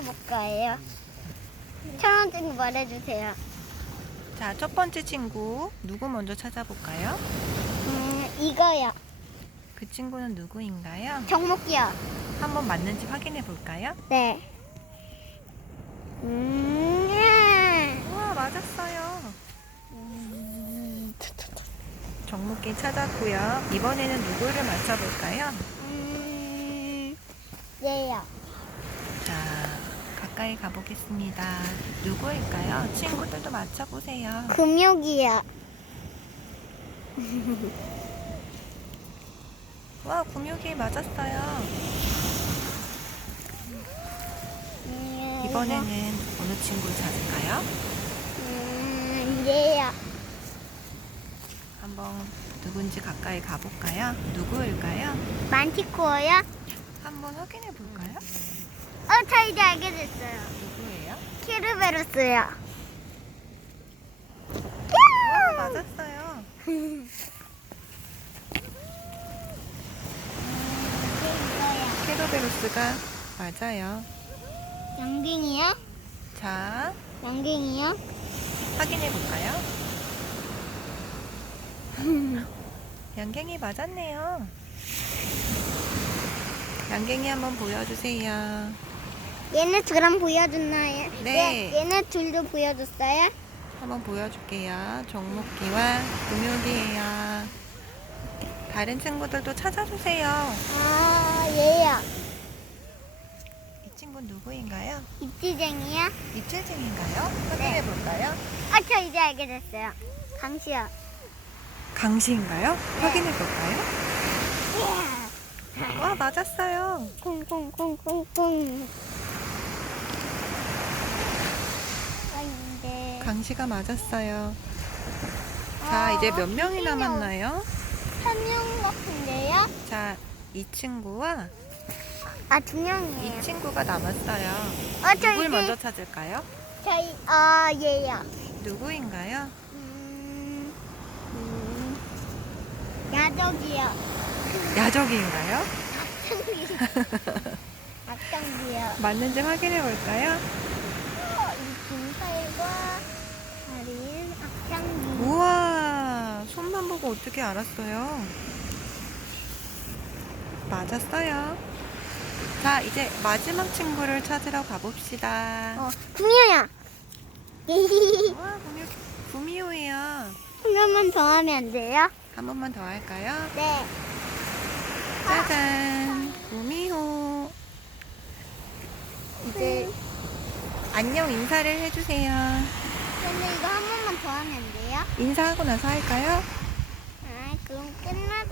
시작해볼 거예요. 첫 번째 친구 말해주세요. 자, 첫 번째 친구 누구 먼저 찾아볼까요? 이거요. 그 친구는 누구인가요? 정목이요. 한번 맞는지 확인해 볼까요? 네. 우와, 맞았어요. 정목이 찾았고요. 이번에는 누구를 맞춰볼까요? 얘요. 자, 가까이 가보겠습니다. 누구일까요? 친구들도 맞춰보세요. 금욕이요. 와, 금육이 맞았어요. 이번에는 어느 친구를 찾을까요? 얘요. 한번 누군지 가까이 가볼까요? 누구일까요? 만티코어요? 한번 확인해 볼까요? 저 이제 알게 됐어요. 누구예요? 키르베로스요. 와, 맞았어요. 이거요. 케로베로스가 맞아요. 양갱이요? 자, 양갱이요? 확인해 볼까요? 양갱이 맞았네요. 양갱이 한번 보여주세요. 얘네 둘은 보여줬나요? 네. 얘네 둘도 보여줬어요? 한번 보여줄게요. 종목기와 금요기예요. 다른 친구들도 찾아주세요. 얘요. 이 친구는 누구인가요? 입지쟁이요? 입체증인가요? 확인해 볼까요? 저 이제 알게 됐어요. 강시요. 강시인가요? 확인해 볼까요? 와, 맞았어요. 쿵쿵쿵쿵쿵. 아닌데. 강시가 맞았어요. 자, 이제 몇 명이 남았나요? 3명 같은데요? 자, 이 친구와 2명이에요. 이 친구가 남았어요. 저 누굴 이제 먼저 찾을까요? 저희 얘요. 누구인가요? 야적이요. 야적이인가요? 악당이요. 맞는지 확인해 볼까요? 이 김살과 다린 악당이. 우와, 손만 보고 어떻게 알았어요? 맞았어요. 자, 이제 마지막 친구를 찾으러 가봅시다. 구미호야. 와, 구미호예요. 한 번만 더 하면 안 돼요? 한 번만 더 할까요? 네. 짜잔, 구미호. 이제 안녕 인사를 해주세요. 근데 이거 한 번만 더 하면 안 돼요? 인사하고 나서 할까요? 그럼 끝났